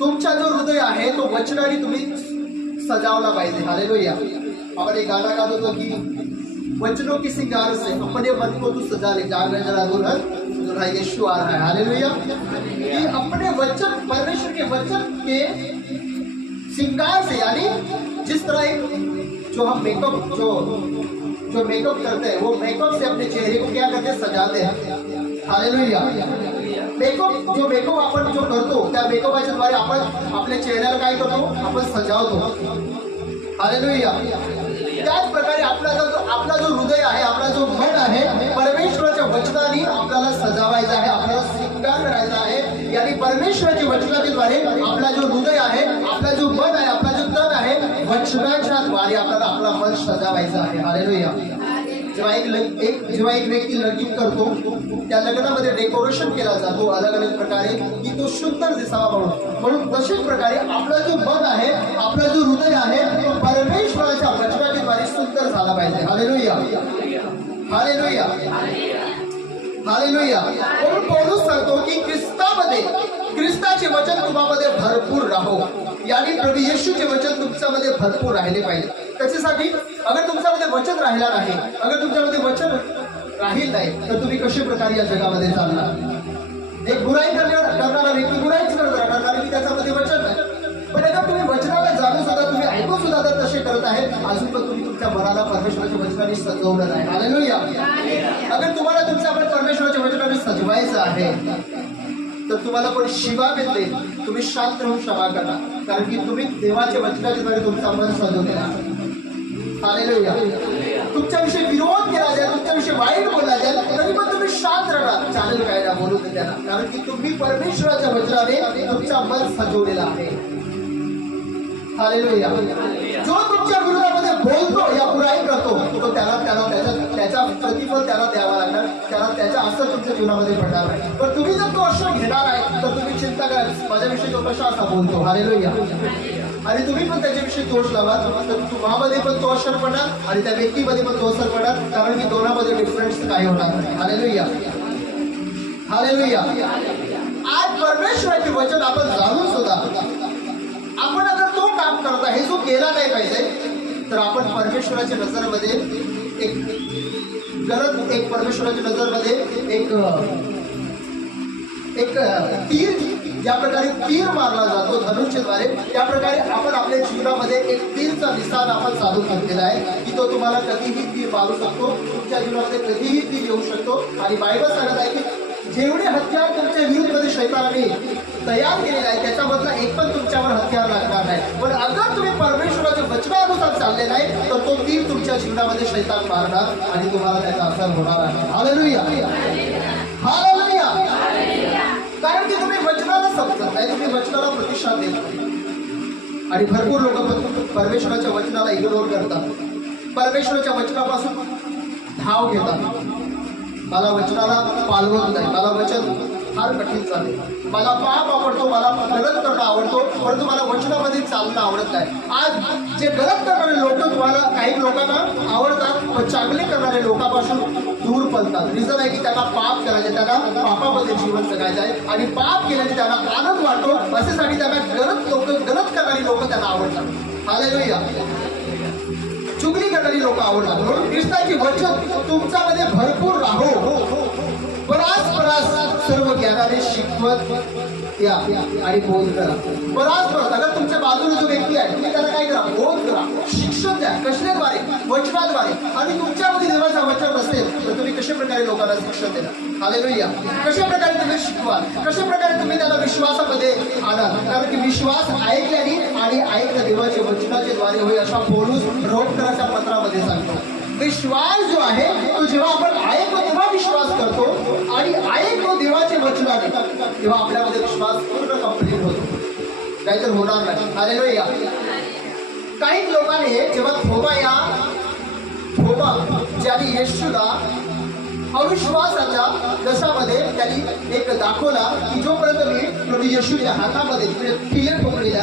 तुमचा जो हृदय आहे तो वचनाने तुम्ही सजावला पाहिजे। हालेलुया। आपण एक गाणं गात होतो की वचनों की सिंगार से अपने मन को तू सजा ले, जाग जरा दुल्हन दुल्हा यीशु आ रहा है। हालेलुया। कि अपने वचन, परमेश्वर के वचन के सिंगार से, यानी जिस तरह एक जो हम मेकअप जो मेकअप करते हैं, वो मेकअप से अपने चेहरे को क्या करते हैं, सजाते हैं। हालेलुया। मेकअप आपण जो करतो त्या मेकअपच्या द्वारे आपण आपल्या चेहऱ्याला काय करतो, आपण सजावतो। हालेलुया। त्याच प्रकारे आपला जो हृदय आहे, आपला जो मन आहे, परमेश्वराच्या वचनाने आपल्याला सजावायचा आहे, आपल्याला श्रृंगार करायचा आहे। यानी परमेश्वराच्या वचनाच्या द्वारे आपला जो हृदय आहे, आपला जो मन आहे, आपला जो तन आहे, वचनाच्या द्वारे आपल्याला आपला मन सजावायचं आहे। हालेलुया। जेव्हा एक व्यक्ती लगीन करतो, त्या लग्नामध्ये डेकोरेशन केला जातो अलग अलग प्रकारे की तो सुंदर दिसावा म्हणून तशाच प्रकारे आपला जो मन आहे, आपला जो हृदय आहे, तो परमेश्वराच्या वचनाच्या द्वारे सुंदर झाला पाहिजे। हालेलुया। हालेलुया। हालेलुया। म्हणून पौलुस सांगतो की ख्रिस्ताचे वचन तुम्हामध्ये भरपूर राहो, यानी प्रभू येशूचे वचन तुमच्यामध्ये भरपूर राहिले पाहिजे। त्याच्यासाठी अगर तुमच्यामध्ये वचन राहिला नाही, अगर तुमच्यामध्ये वचन राहील नाही, तर तुम्ही कशा प्रकारे या जगामध्ये चालणार। एक बुराई करणारा व्यक्ती बुराईच करत राहणार, कारण की त्याच्यामध्ये वचन नाही। पण अगर तुम्ही वचनाला जाणून सुद्धा, तुम्ही ऐकून सुद्धा जर तसे करत आहे, अजून पण तुम्ही तुमच्या मनाला परमेश्वराच्या वचनाने सजवलं नाही। हालेलुया। अगर तुम्हाला तुमच्या परमेश्वराच्या वचनाने सजवायचं आहे, तर तुम्हाला पण शिवा मिळते, तुम्ही शांत राहून क्षमा करा, कारण की तुम्ही देवाच्या वचनाच्या द्वारे तुमचा मन सजवलेला आहे। हालेलुया। तुमच्याविषयी विरोध केला जाईल, तुमच्याविषयी वाईट बोलला जाईल, तरी पण तुम्ही शांत राहा, चालेल काय ना बोलू त्यांना, कारण की तुम्ही परमेश्वराच्या वचनाने तुमचा मन सजवलेला आहे। हालेलुया। जो तुमच्या विरोधामध्ये बोलतो या बुराई करतो, तो त्याचा प्रतिफल त्याला द्यावा लागणार, त्याचा असर तुमच्या जीवनामध्ये पडणार नाही। पण तुम्ही जर तो असं घेणार आहे, तर तुम्ही चिंता करा, माझ्याविषयी तो कसा असा बोलतो। हालेलुया। आणि तुम्ही पण त्याच्याविषयी दोष लावा, तर तुम्हामध्ये पण तो असर पडणार आणि त्या व्यक्तीमध्ये पण तो असर पडणार, कारण की दोघांमध्ये डिफरन्स काही होणार नाही। हालेलुया। हालेलुया। आज परमेश्वराचे वचन आपण जाणून सुद्धा आपण अगर तो काम करत आहे जो केला नाही पाहिजे, तर आपण परमेश्वराच्या नजरेमध्ये परमेश्वराच्या नजरमध्ये एक तीर, ज्या प्रकारे तीर मारला जातो धनुष्यद्वारे, त्या प्रकारे आपण आपल्या जीवनामध्ये एक तीरचा निशाण आपण चालू केलेला आहे की तो तुम्हाला कधीही तीर मारू शकतो, तुमच्या जीवनामध्ये कधीही तीर येऊ शकतो। आणि बायबल सांगत आहे की जेवढे हत्यार तुमच्या विरुद्धमध्ये शैतानाने तयार केलेला आहे, त्याच्यामधला एक पण तुमच्यावर हत्यार लागणार नाही। पण अगर तुम्ही परमेश्वराच्या वचनानुसार चालले नाही, तर तो तीर तुमच्या जीवनामध्ये शैतान मारणार आणि तुम्हाला त्याचा असर होणार आहे। हालेलुया। हालेलुया। कारण की तुम्ही वचनाला समजत नाही, तुम्ही वचनाला प्रतिसाद देत नाही, आणि भरपूर लोक परमेश्वराच्या वचनाला इग्नोर करतात, परमेश्वराच्या वचनापासून धाव घेतात। मला वचनाला पालवत नाही, मला वचन फार कठीण झाले, मला पाप आवडतो, मला गलत करणं आवडतो, परंतु मला वचनामध्ये चालणं आवडत नाही। आज जे गलत करणारे लोक तुम्हाला, काही लोकांना आवडतात, पण चांगले करणारे लोकांपासून दूर पळतात। रिझन आहे की त्यांना पाप करायचे, त्यांना पापामध्ये जीवन जगायचं आहे, आणि पाप केल्याने त्यांना आनंद वाटतो, असेसाठी त्यांना गलत करणारी लोक त्यांना आवडतात। हालेलुया। चुगली करणारी लोक आवडतात। म्हणून ख्रिस्ताचे वचन तुमच्यामध्ये भरपूर राहो, परास सर्व ज्ञानाने शिकवत या आणि बोध करा। परास अगर तुमच्या बाजूने जो व्यक्ती आहे, तुम्ही त्याला काय करा, बोध करा, शिक्षण द्या, कशाद्वारे, वचनाद्वारे। आणि तुमच्यामध्ये देवाचा वचन नसेल, तर तुम्ही कशा प्रकारे लोकांना शिक्षण देणार। हालेलुया। कशा प्रकारे तुम्ही शिकवाल, कशा प्रकारे तुम्ही त्याला विश्वासामध्ये आणाल, कारण की विश्वास ऐकल्याने आणि ऐकल्या देवाच्या वचनाच्या द्वारे होईल, अशा पौलुस रोमकराच्या पत्रामध्ये सांगतो। विश्वास जो आहे तो जेव्हा आपण ऐकतो तेव्हा विश्वास करतो, आणि ऐकतो देवाचे वचनाने, तेव्हा आपल्यामध्ये विश्वास पूर्ण कंप्लीट होतो, काहीतरी होणार नाही। हालेलुया। काही लोकांनी जेव्हा थोमा ज्याने येशूला अविश्वासाच्या दशामध्ये त्यांनी एक दाखवला की जोपर्यंत मी प्रभू येशूच्या हातामध्ये ठिले ठोकलेल्या